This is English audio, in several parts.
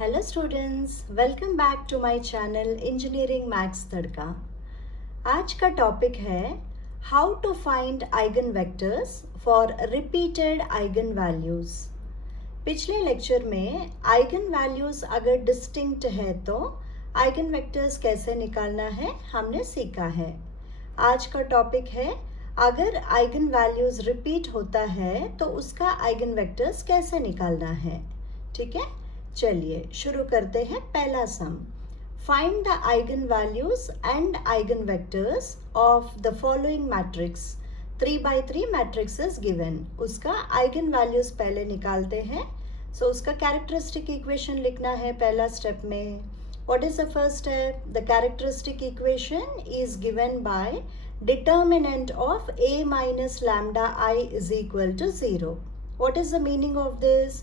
Hello students, welcome back to my channel engineering maths Tadka. आज का topic है how to find eigen vectors for repeated eigen values. पिछले lecture में eigen values अगर distinct है तो आइगन वेक्टर्स कैसे निकालना है हमने सीखा है। आज का टॉपिक है अगर आइगन वैल्यूज़ रिपीट होता है तो उसका आइगन वेक्टर्स कैसे निकालना है। ठीक है, चलिए शुरू करते हैं। पहला sum, find the eigen values and eigen vectors of the following matrix. 3x3 matrix is given. उसका आइगन वैल्यूज पहले निकालते हैं। उसका कैरेक्टरिस्टिक इक्वेशन लिखना है पहला स्टेप में। What is the first step? The characteristic equation is given by determinant of a minus lambda I is equal to 0. What is the meaning of this?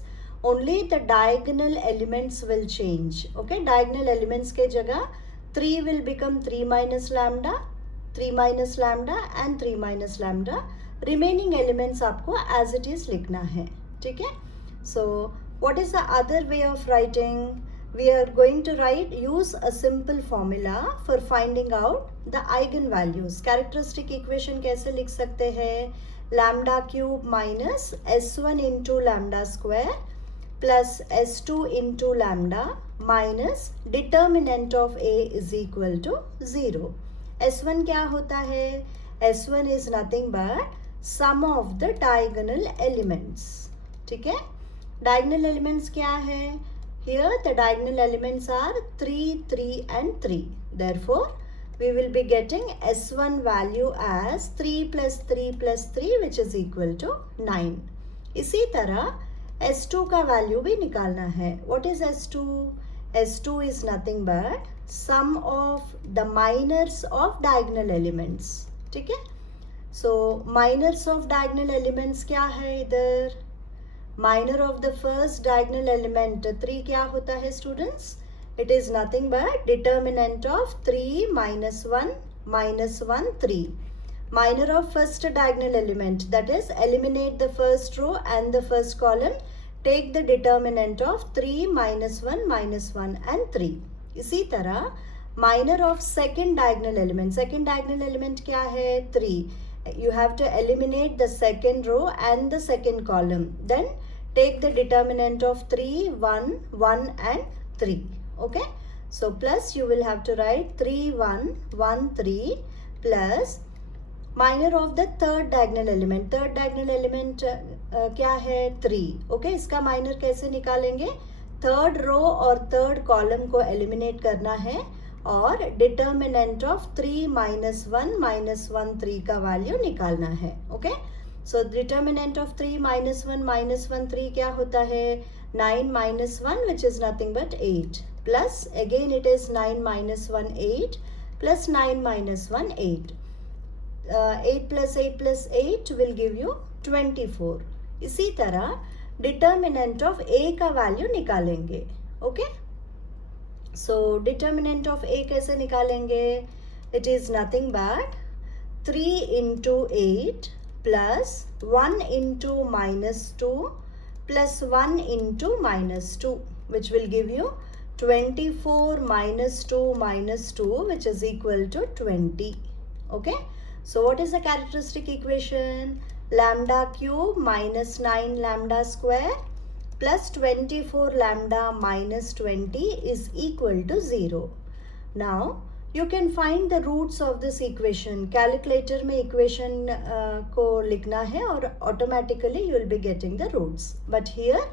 Only the diagonal elements will change. Okay, diagonal elements के जगह 3 will become 3 minus lambda, 3 minus lambda and 3 minus lambda. Remaining elements आपको as it is लिखना है. ठीक है? So what is the other way of writing? We are going to use a simple formula for finding out the eigen values. Characteristic equation कैसे लिख सकते हैं? Lambda cube minus s1 into lambda square plus s2 into lambda minus determinant of a is equal to 0. s1 क्या होता है? s1 is nothing but sum of the diagonal elements. ठीक है? Diagonal elements क्या है? Here the diagonal elements are 3, 3 and 3. Therefore, we will be getting S1 value as 3 plus 3 plus 3 which is equal to 9. इसी तरह S2 का value भी निकालना है. What is S2? S2 is nothing but sum of the minors of diagonal elements. ठीक है? So, minors of diagonal elements क्या है इधर? Minor of the first diagonal element 3 क्या होता है students? It is nothing but determinant of 3 minus 1 3. Minor of first diagonal element, that is eliminate the first row and the first column, take the determinant of 3 minus 1 and 3. इसी तरह minor of second diagonal element क्या है? 3. You have to eliminate the second row and the second column. Then take the determinant of 3, 1, 1 and 3. Okay. So plus you will have to write 3, 1, 1, 3 plus minor of the third diagonal element. Third diagonal element क्या है? 3. Okay. इसका minor कैसे निकालेंगे? Third row और third column को eliminate करना है और determinant of 3 minus 1 3 का value निकालना है. Okay. So determinant of 3 minus 1 3 क्या होता है? 9 minus 1 which is nothing but 8 plus again it is 9 minus 1 8 plus 9 minus 1 8. 8 plus 8 plus 8 will give you 24. इसी तरह determinant of a का value निकालेंगे. Okay? So determinant of a कैसे निकालेंगे? It is nothing but 3 into 8 plus 1 into minus 2 plus 1 into minus 2 which will give you 24 minus 2 which is equal to 20. Okay? So what is the characteristic equation? Lambda cube minus 9 lambda square plus 24 lambda minus 20 is equal to 0. Now, you can find the roots of this equation. Calculator में equation को लिखना है और automatically you will be getting the roots. But here,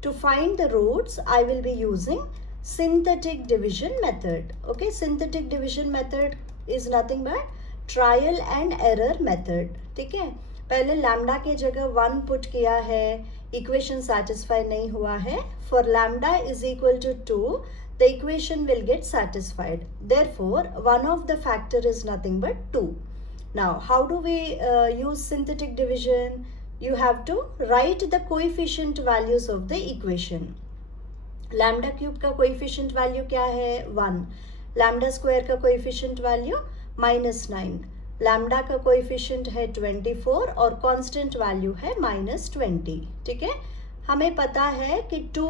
to find the roots, I will be using synthetic division method. Okay, synthetic division method is nothing but trial and error method. ठीक है? पहले lambda के जगह 1 put किया है, equation satisfy नहीं हुआ है. For lambda is equal to 2, the equation will get satisfied. Therefore, one of the factor is nothing but 2. Now, how do we use synthetic division? You have to write the coefficient values of the equation. Lambda cube का coefficient value क्या है? 1. Lambda square का coefficient value -9. Lambda का coefficient है 24 और constant value है -20. ठीक है? हमें पता है कि 2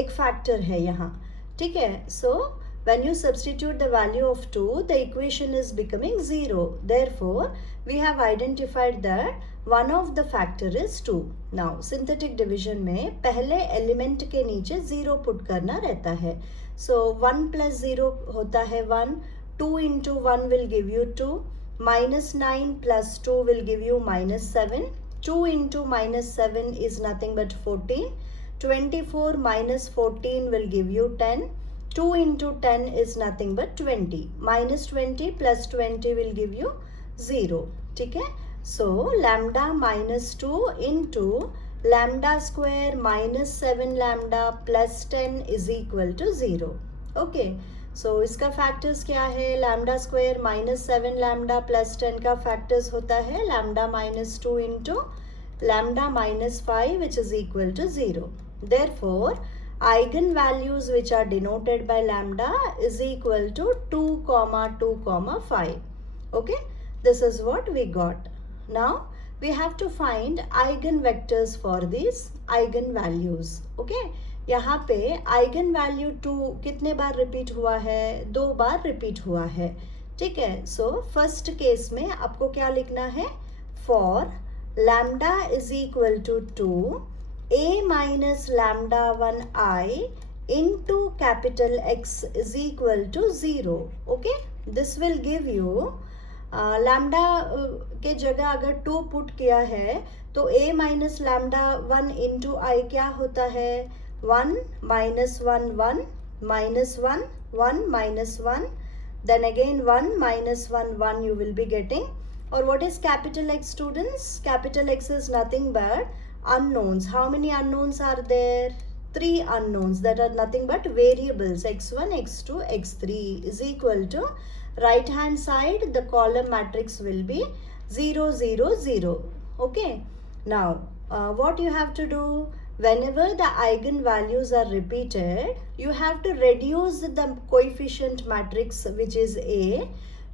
एक फैक्टर है यहाँ, ठीक है. सो when you substitute the value of 2, the equation is becoming 0. Therefore, we have identified that one of the factor is 2. Now, synthetic division में पहले element के नीचे 0 put करना रहता है. So, 1 plus 0 होता है 1. 2 into 1 will give you 2. Minus 9 plus 2 will give you minus 7. 2 into minus 7 is nothing but 14. 24 minus 14 will give you 10. 2 into 10 is nothing but 20. Minus 20 plus 20 will give you 0. ठीक है. So lambda minus 2 into lambda square minus 7 lambda plus 10 is equal to 0. Okay. So इसका factors क्या है? lambda square minus 7 lambda plus 10 का factors होता है lambda minus 2 into lambda minus 5 which is equal to 0. Therefore, eigenvalues which are denoted by lambda is equal to 2 comma 2 comma 5. Okay, this is what we got. Now we have to find eigenvectors for these eigenvalues. Okay, यहाँ पे eigenvalue 2 कितने बार repeat हुआ है? 2 बार repeat हुआ है. ठीक है. So first case में आपको क्या लिखना है? For lambda is equal to 2, a minus lambda 1 I into capital X is equal to 0. Okay, this will give you lambda के जगह अगर 2 पुट किया है तो a minus lambda 1 into I क्या होता है? 1 minus 1 1 minus 1 1 minus 1, then again 1 minus 1 1 you will be getting. Or what is capital X, students? Capital X is nothing but unknowns. How many unknowns are there? 3 unknowns that are nothing but variables x1, x2, x3 is equal to right hand side the column matrix will be 0 0 0. Okay, now what you have to do, whenever the eigenvalues are repeated you have to reduce the coefficient matrix which is A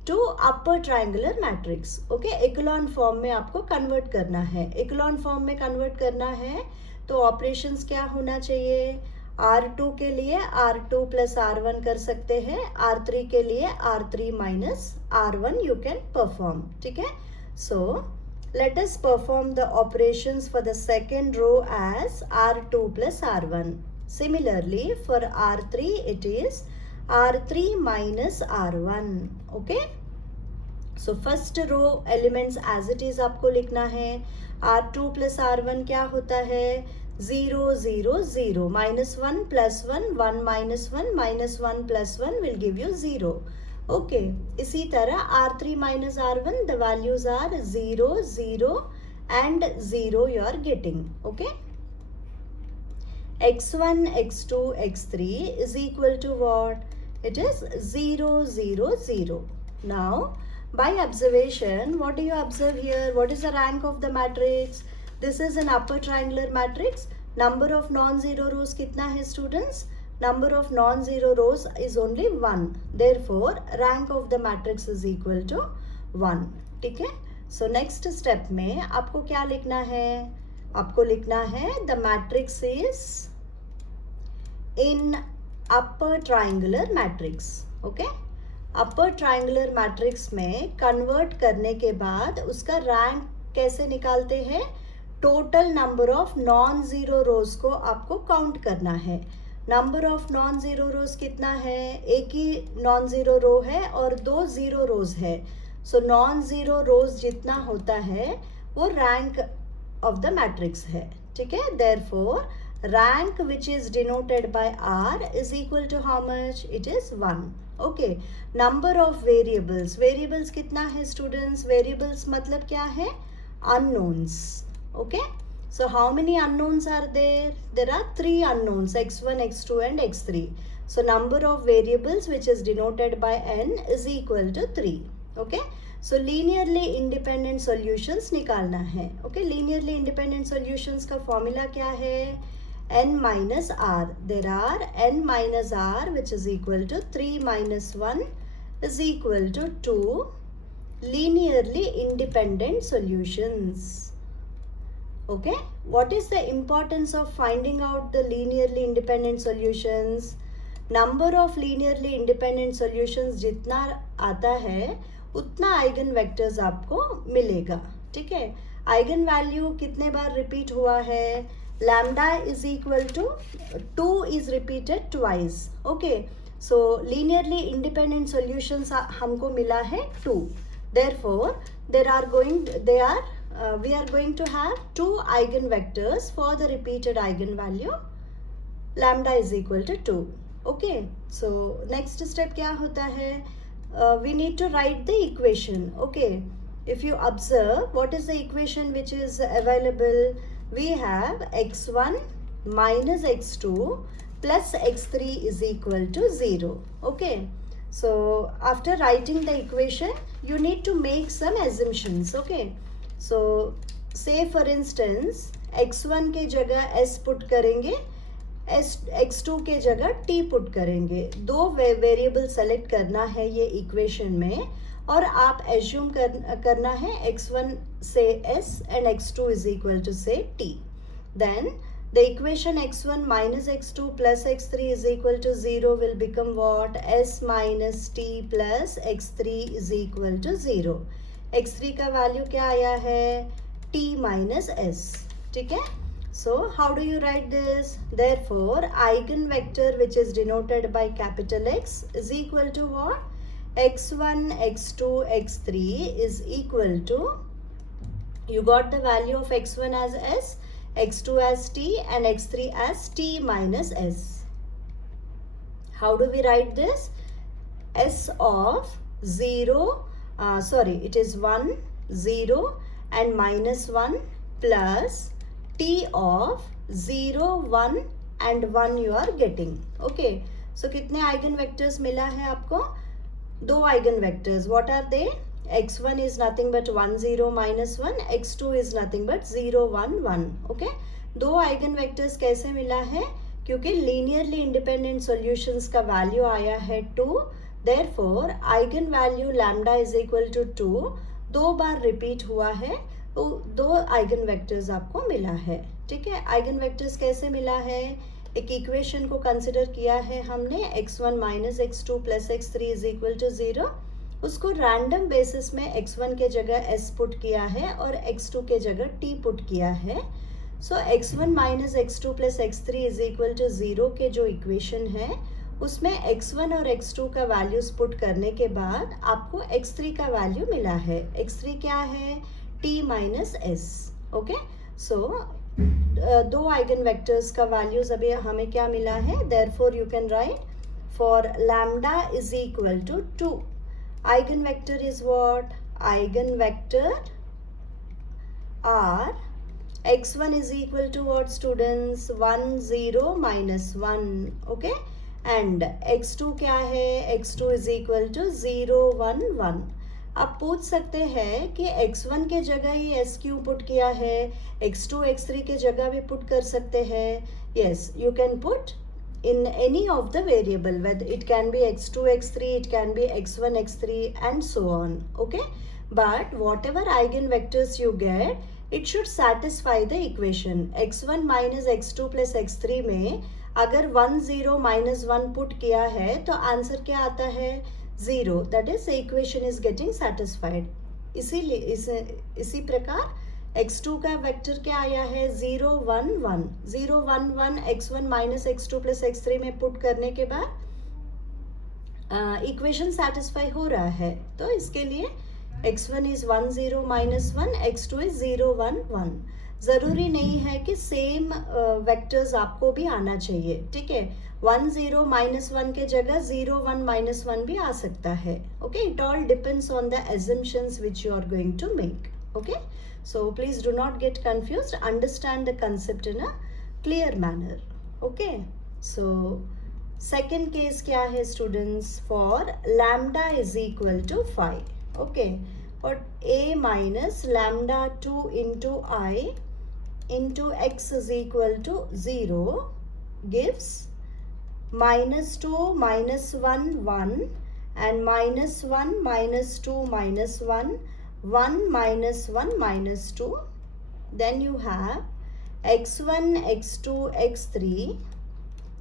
to upper triangular matrix. Okay, echelon form में आपको convert करना है. echelon form में convert करना है तो operations क्या होना चाहिए? R2 के लिए R2 plus R1 कर सकते हैं. R3 के लिए R3 minus R1 you can perform. ठीक है. So let us perform the operations for the second row as R2 plus R1. Similarly for R3 it is R3 minus R1. Okay, so first row elements as it is आपको लिखना है. R2 plus R1 क्या होता है? 0 0 0. minus 1 plus 1 1 minus 1 minus 1 plus 1 will give you 0. Okay, इसी तरह R3 minus R1 the values are 0 0 and 0 you are getting. Okay, x1 x2 x3 is equal to what? It is 0 0 0. Now by observation what do you observe here? What is the rank of the matrix? This is an upper triangular matrix. Number of non-zero rows कितना है students? Number of non-zero rows is only 1. Therefore rank of the matrix is equal to 1. ठीक है. So next step में आपको क्या लिखना है? आपको लिखना है the matrix is in upper triangular matrix. Okay, upper triangular matrix में convert करने के बाद उसका rank कैसे निकालते हैं? total number of non zero rows को आपको count करना है. number of non zero rows कितना है? एक ही non zero row है और 2 zero rows है. so non zero rows जितना होता है वो rank of the matrix है. ठीक है. therefore rank which is denoted by R is equal to how much? It is 1. Okay, number of variables. variables कितना है students? variables मतलब क्या है? unknowns. Okay, so how many unknowns are there? There are 3 unknowns, x1 x2 and x3. so number of variables which is denoted by n is equal to 3. Okay, so linearly independent solutions निकालना है. Okay, linearly independent solutions का formula क्या है? n minus r. There are n minus r which is equal to 3 minus 1 is equal to 2 linearly independent solutions. Okay, what is the importance of finding out the linearly independent solutions? Number of linearly independent solutions जितना आता है उतना eigen vectors आपको मिलेगा. ठीक है, eigen value कितने बार repeat हुआ है? Lambda is equal to 2 is repeated twice. Okay, so linearly independent solutions हमको मिला है 2. Therefore we are going to have 2 eigenvectors for the repeated eigenvalue lambda is equal to 2. Okay, so next step क्या होता है? We need to write the equation. Okay, if you observe, what is the equation which is available? We have x1 minus x2 plus x3 is equal to 0. Okay, so after writing the equation you need to make some assumptions. Okay, so say for instance x1 के जगह s put करेंगे, x2 के जगह t put करेंगे. दो variable select करना है ये इक्वेशन में और आप एज्यूम करना है x1 से s and x2 is equal to say t. Then the equation x1 minus x2 plus x3 is equal to 0 will become what? S minus t plus x3 is equal to 0. x3 का value क्या आया है? t minus s. ठीक है, so how do you write this? Therefore eigenvector which is denoted by capital X is equal to what? x1 x2 x3 is equal to, you got the value of x1 as s, x2 as t and x3 as t minus s. How do we write this? S of 0, it is 1 0 and minus 1 plus t of 0 1 and 1 you are getting. Okay, so कितने eigen vectors मिला है आपको? 2 eigen vectors. What are they? x1 is nothing but 1 0 minus 1, x2 is nothing but 0 1 1. Okay, 2 eigen vectors कैसे मिला है? क्योंकि linearly independent solutions का value आया है 2. Therefore eigen value lambda is equal to 2 2 बार रिपीट हुआ है तो 2 आइगन वेक्टर्स आपको मिला है. ठीक है, आइगन वेक्टर्स कैसे मिला है? एक इक्वेशन को कंसिडर किया है हमने, x1 minus x2 plus x3 is equal to 0. उसको रैंडम बेसिस में x1 के जगह s पुट किया है और x2 के जगह t पुट किया है. So x1 minus x2 plus x3 is equal to 0 के जो इक्वेशन है उसमें x1 और x2 का वैल्यूज पुट करने के बाद आपको x3 का वैल्यू मिला है. x3 क्या है? t minus s. Okay, so 2 eigen vectors का वैल्यूज अभी हमें क्या मिला है? Therefore you can write for lambda is equal to 2. Eigen vector is what? Eigen vector are x1 is equal to what students? 1 0 minus 1. okay, and x2 क्या है? x2 is equal to 0 1 1. आप पूछ सकते हैं कि x1 के जगह ही s क्यों पुट किया है? x2 x3 के जगह भी पुट कर सकते हैं. yes, you can put in any of the variable, whether it can be x2 x3, it can be x1 x3 and so on. okay, but whatever eigenvectors you get, it should satisfy the equation. x1 minus x2 plus x3 में अगर 1 0 minus 1 put किया है तो answer क्या आता है? 0. that is the equation is getting satisfied. इसीलिए इसी प्रकार x2 का वेक्टर क्या आया है? 0 1 1. 0 1 1 x1 minus x2 plus x3 में पुट करने के बाद इक्वेशन सेटिस्फाई हो रहा है. तो इसके लिए x1 is 1 0 minus 1, x2 is 0 1 1. ज़रूरी नहीं है कि सेम वेक्टर्स आपको भी आना चाहिए. ठीक है, 1 0 minus 1 के जगह 0 1 minus 1 भी आ सकता है. Okay, it all depends on the assumptions which you are going to make. Okay, so please do not get confused. Understand the concept in a clear manner. Okay, so second case क्या है students? For lambda is equal to 5. okay, but a minus lambda 2 into I into x is equal to 0 gives minus 2 minus 1 1 and minus 1 minus 2 minus 1 1 minus 1 minus 2 then you have x1, x2, x3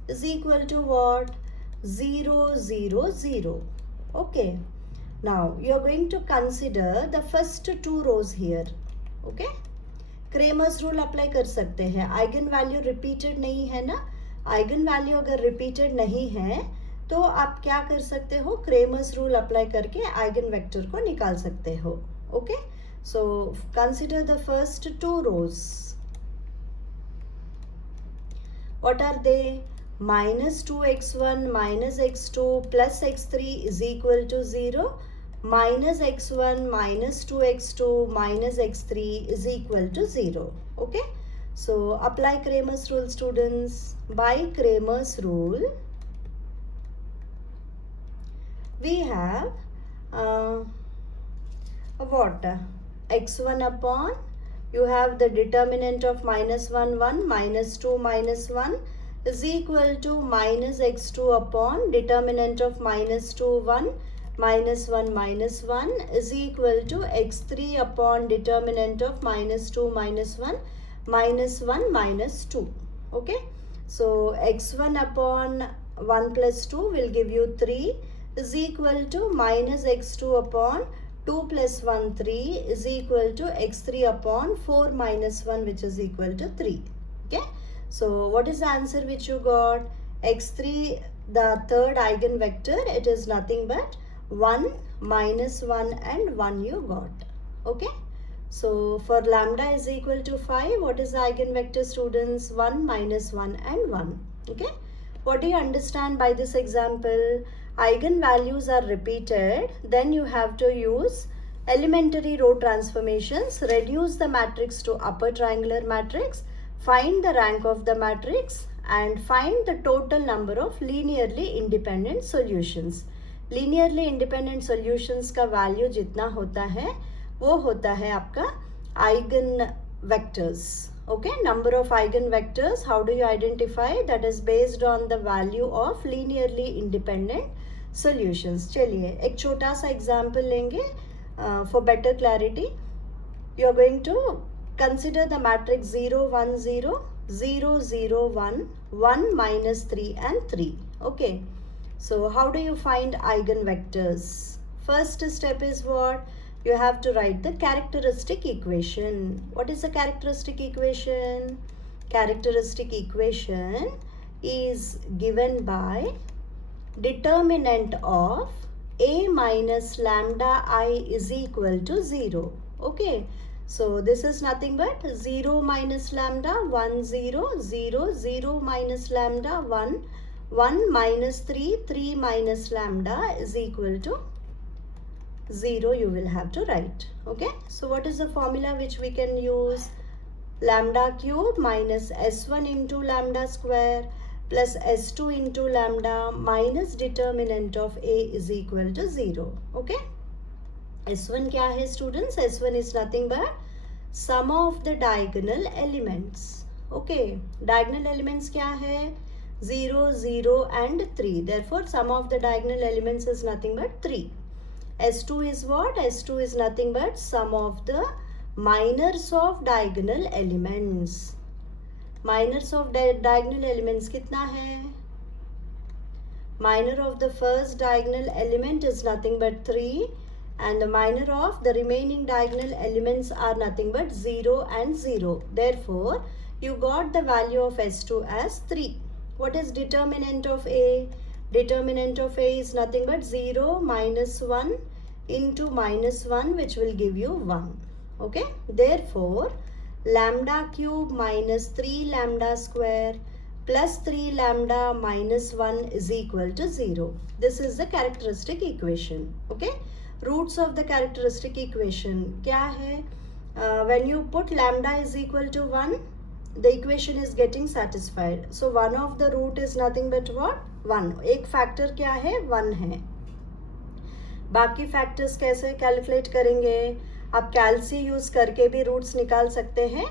is equal to what? 0, 0, 0. Okay. Now you are going to consider the first two rows here. Okay. Cramer's rule apply कर सकते हैं. Eigen value repeated नहीं है ना. Eigen value अगर repeated नहीं है तो आप क्या कर सकते हो? क्रेमर्स रूल अप्लाई करके आइगन वेक्टर को निकाल सकते हो. Okay, so consider the first two rows. What are they? Minus 2x1 minus x2 plus x3 is equal to 0. Minus x1 minus 2x2 minus x3 is equal to 0. Okay. So apply Cramer's rule, students. By Cramer's rule, we have what? x1 upon, you have the determinant of minus 1, 1, minus 2, minus 1 is equal to minus x2 upon determinant of minus 2, 1, minus 1, minus 1 is equal to x3 upon determinant of minus 2, minus 1, minus 1, minus 2. Okay. So x1 upon 1 plus 2 will give you 3 is equal to minus x2 upon 2 plus 1, 3 is equal to x3 upon 4 minus 1, which is equal to 3. Okay. So what is the answer which you got? x3, the third eigenvector, it is nothing but 1, minus 1 and 1 you got. Okay. So for lambda is equal to 5, what is the eigenvector, students? 1, minus 1 and 1. Okay. What do you understand by this example? Eigenvalues are repeated, then you have to use elementary row transformations, reduce the matrix to upper triangular matrix, find the rank of the matrix and find the total number of linearly independent solutions. Linearly independent solutions का value जितना होता है वो होता है आपका eigenvectors. Okay, number of eigenvectors, how do you identify? That is based on the value of linearly independent solutions. चलिए एक छोटा सा example लेंगे for better clarity. You are going to consider the matrix 0, 1, 0, 0, 0, 1, 1, minus 3 and 3. Okay, so how do you find eigenvectors? First step is what? You have to write the characteristic equation. What is the characteristic equation? Characteristic equation is given by determinant of a minus lambda I is equal to 0. Okay, so this is nothing but 0 minus lambda, 1, 0, 0, 0 minus lambda, 1, 1 minus 3, 3 minus lambda is equal to 0 you will have to write. Okay, so what is the formula which we can use? Lambda cube minus s1 into lambda square plus s2 into lambda minus determinant of a is equal to 0. Okay, s1 क्या है students? s1 is nothing but sum of the diagonal elements. Okay, diagonal elements क्या है? 0, 0 and 3. Therefore sum of the diagonal elements is nothing but 3. S2 is what? S2 is nothing but sum of the minors of diagonal elements. Minors of diagonal elements कितना है? Minor of the first diagonal element is nothing but 3 and the minor of the remaining diagonal elements are nothing but 0 and 0. Therefore, you got the value of S2 as 3. What is determinant of A? Determinant of A is nothing but 0 minus 1 into minus 1, which will give you 1. Okay, therefore lambda cube minus 3 lambda square plus 3 lambda minus 1 is equal to 0. This is the characteristic equation. Okay, roots of the characteristic equation क्या है? When you put lambda is equal to 1, the equation is getting satisfied. So one of the root is nothing but what? 1. एक factor क्या है? 1 है. बाकी factors कैसे calculate करेंगे? आप कैलसी यूज़ करके भी रूट्स निकाल सकते हैं.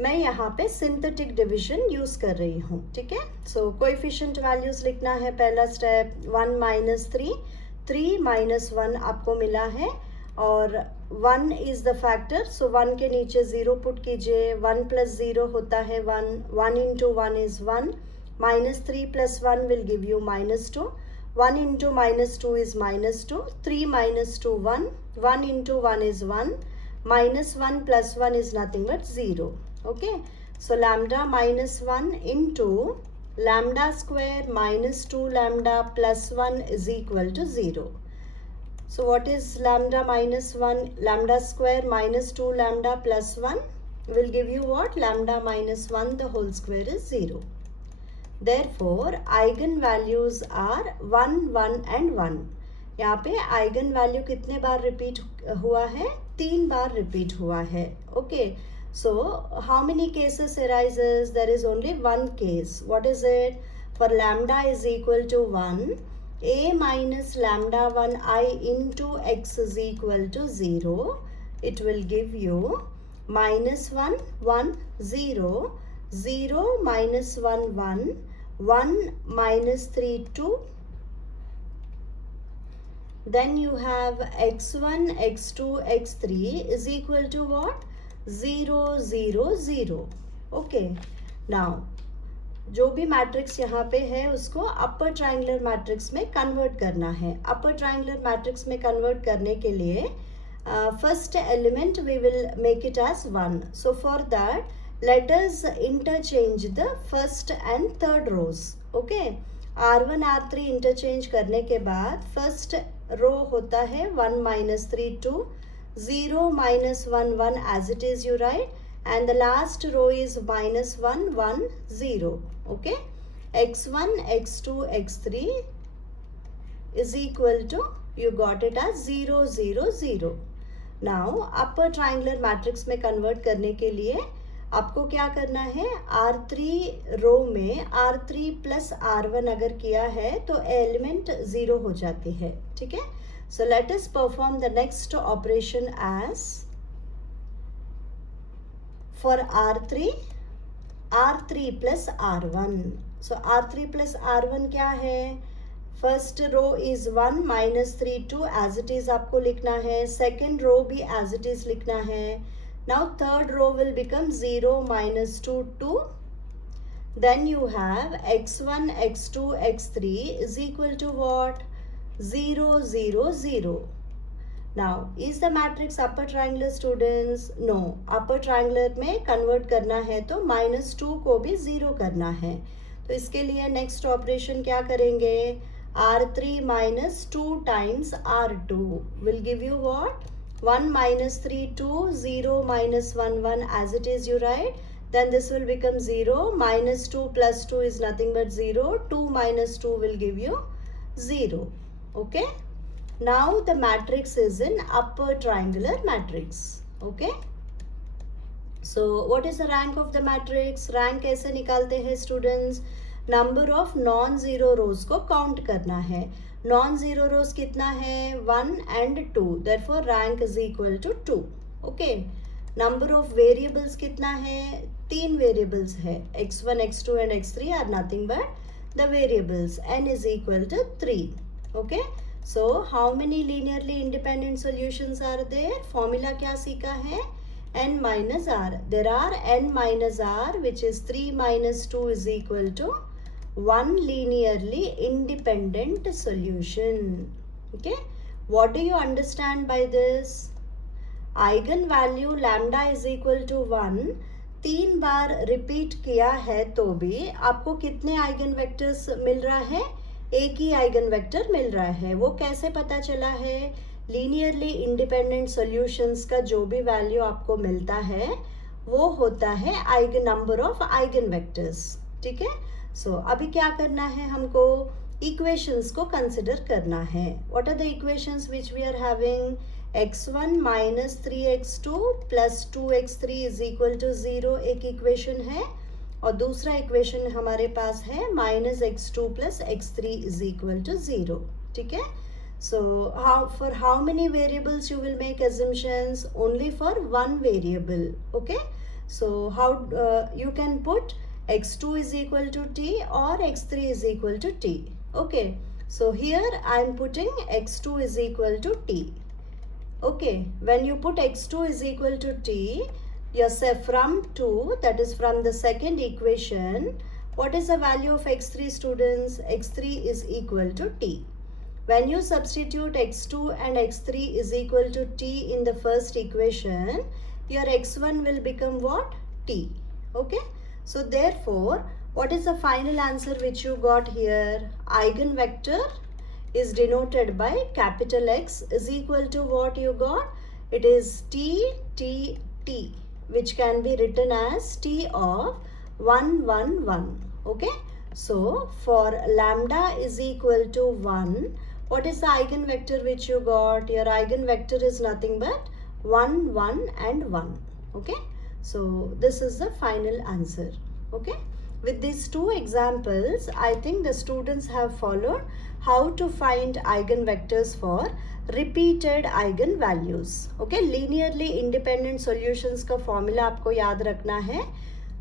मैं यहाँ पे सिंथेटिक डिविजन यूज़ कर रही हूँ. ठीक है, सो कोएफिशिएंट वैल्यूज़ लिखना है. पहला स्टेप 1 माइनस 3, 3 माइनस 1 आपको मिला है और 1 इज द फैक्टर, सो 1 के नीचे 0 पुट कीजिए. 1 प्लस 0 होता है 1. 1 into 1 is 1. -3 plus 1 will give you -2. 1 into -2 is -2. 3 minus 2 1. 1 into 1 is 1. -1 plus 1 is nothing but 0. Okay, so lambda minus 1 into lambda square minus 2 lambda plus 1 is equal to 0. So what is lambda minus 1? Lambda square minus 2 lambda plus 1 will give you what? Lambda minus 1 the whole square is 0. Therefore eigenvalues are 1 1 and 1. यहाँ पे eigen value कितने बार repeat हुआ है? 3 बार repeat हुआ है. Okay, so how many cases arises? There is only one case. What is it? For lambda is equal to 1, a minus lambda 1 I into x is equal to 0. It will give you -1 1 0, 0 minus 1 1, 1 minus 3 2. Then you have x1 x2 x3 is equal to what? 0 0 0. Okay, now जो भी matrix यहाँ पे है उसको upper triangular matrix में convert करना है. Upper triangular matrix में कन्वर्ट करने के लिए first element we will make it as 1. So for that let us interchange the first and third rows. Okay, R1 R3 interchange करने के बाद फर्स्ट रो होता है 1 minus 3 2, 0 minus 1 1 as it is you write, and the last row is -1 1 0. Okay, x1 x2 x3 is equal to, you got it as 0 0 0. now upper triangular matrix में convert करने के लिए आपको क्या करना है? R3 रो में R3 प्लस R1 अगर किया है तो एलिमेंट 0 हो जाती है. ठीक है, so let us perform the next operation as for R3 plus R1. So R3 plus R1 क्या है? First row is 1 minus 3 2 as it is आपको लिखना है. सेकेंड रो भी as it is लिखना है. Now third row will become 0 minus 2 2. Then you have x1 x2 x3 is equal to what? 0 0 0. Now is the matrix upper triangular students? No, upper triangular में convert करना है तो -2 को भी 0 करना है. तो इसके लिए नेक्स्ट ऑपरेशन क्या करेंगे? R3 minus 2 times R2 will give you what? 1 minus 3 2, 0 minus 1 1 as it is you write. Then this will become 0. -2 plus 2 is nothing but 0. 2 minus 2 will give you 0. Okay, now the matrix is in upper triangular matrix. Okay, so what is the rank of the matrix? rank कैसे निकालते हैं students? Number of non zero रोज को count करना है. Non zero रोज कितना है? 1 and 2. therefore rank is equal to 2. Okay, number of variables कितना है? 3 वेरिएबल्स है. x1 x2 and x3 are nothing but the variables. n is equal to 3. Okay, so how many linearly independent solutions are there? Formula क्या सीखा है? n minus r. there are n minus r which is 3 minus 2 is equal to 1 linearly independent solution. Okay, what do you understand by this? Eigenvalue lambda is equal to 1 3 bar repeat किया है तो भी आपको कितने eigen vectors मिल रहा है? एक ही eigen vector मिल रहा है. वो कैसे पता चला है? लीनियरली इंडिपेंडेंट सॉल्यूशंस का जो भी वैल्यू आपको मिलता है वो होता है eigen number of eigen vectors. ठीक है, सो अभी क्या करना है? हमको इक्वेशंस को कंसिडर करना है. What are the equations which we are having? x1 minus 3x2 plus 2x3 is equal to 0 एक इक्वेशन है, और दूसरा इक्वेशन हमारे पास है -x2 plus x3 is equal to 0. ठीक है, so for how many variables you will make assumptions? Only for one variable. Okay, so how you can put x2 is equal to t or x3 is equal to t. Okay, so here I am putting x2 is equal to t. Okay, when you put x2 is equal to t, you say from 2, that is from the second equation, what is the value of x3, students? x3 is equal to t. When you substitute x2 and x3 is equal to t in the first equation, your x1 will become what? T. Okay. So therefore, what is the final answer which you got here? Eigenvector is denoted by capital X is equal to what you got? It is T, T, T, which can be written as T of 1, 1, 1. Okay. So for lambda is equal to 1, what is the eigenvector which you got? Your eigenvector is nothing but 1, 1 and 1. Okay. So this is the final answer. Okay. With these two examples, I think the students have followed how to find eigenvectors for repeated eigenvalues. Okay, linearly independent solutions का formula आपको याद रखना है.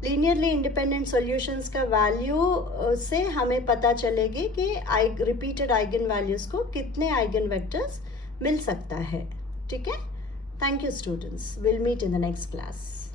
Linearly independent solutions का value से हमें पता चलेगी कि रिपीटेड आइगन वैल्यूज को कितने आइगन वेक्टर्स मिल सकता है. ठीक है. Thank you students. Will meet in the next class.